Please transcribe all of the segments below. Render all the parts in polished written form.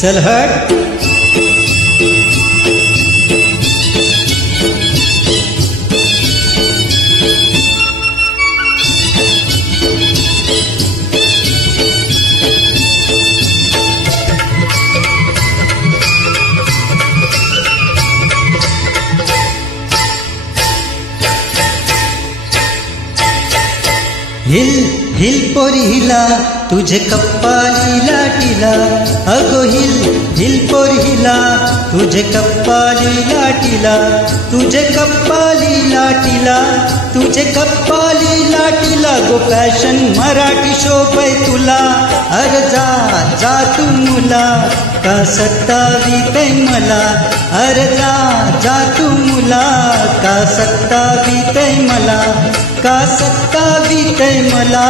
चल हट. Hill hill पोरी हिला तुझे कप्पाली लाटीला. अगो हिल हिल पोरी हिला तुझे कप्पाली लाटीला. तुझे कप्पाली लाटीला तुझे कप्पाली लाटीला. गो फॅशन मराठी शोभय तुला. अरे जा जा तू मुला का सत्तावीतय मला. अरे जा जा तू मुला का सत्तावीतय मला. का सत्तावीतय मला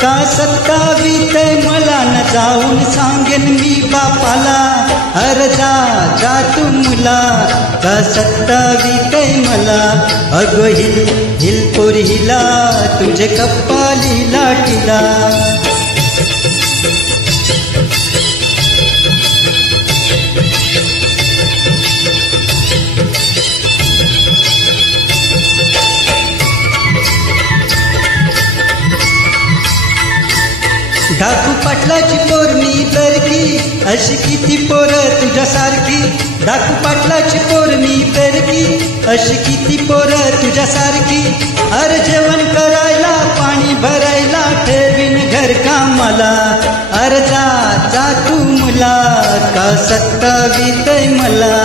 का सत्तावीतय मला. न जाऊन सांगेन मी बापाला. अरे जा जा तू मुला का सत्तावीतय मला. अगो हिल हिल पोरी हिला तुझे कप्पाली लाटीला. डाकू पाटलाची पोर मी परकी. अशी किती पोर तुझ्यासारखी. डाकू पाटलाची पोर मी परकी. अशी किती पोर तुझ्यासारखी. अरे जेवण करायला पाणी भरायला ठेवीन घर कामाला. अरे जा जा तू मुला का सत्तावीतय मला.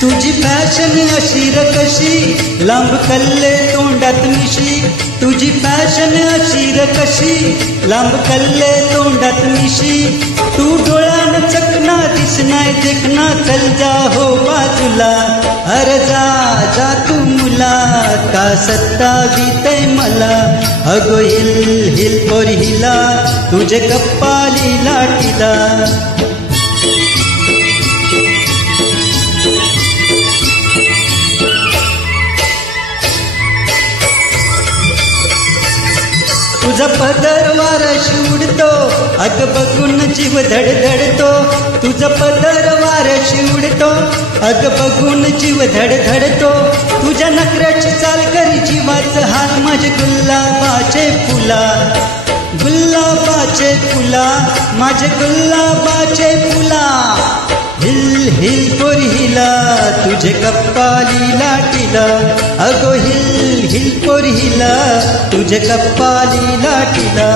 तुझी फॅशन अशी र कशी लांब कल्ले तोंडात मिशी. तुझी फॅशन अशी र कशी लांब कल्ले तोंडात मिशी. तू डोळ्यान चकना दिसनाय देखना. चल जा हो बाजूला. अरे जा जा तू मुला का सत्तावीतय मला. अगो हिल हिल पोरी हिला तुझे कप्पाली लाटीला. तुझा पदर वाराशी उडतो अग बघून जीव धडधडतो. तुझा पदर वाराशी उडतो अग बघून जीव धडधडतो. तुझ्या नखऱ्याची चाल करी जीवाचं हाल. माझे गुलाबाचे फुला गुलाबाचे फुला माझे गुलाबाचे फुला. हिल हिल पोरी हिला तुझे कप्पाली लाटीला. अगो हिल हिल पोरी हिला तुझे कप्पाली लाटीला.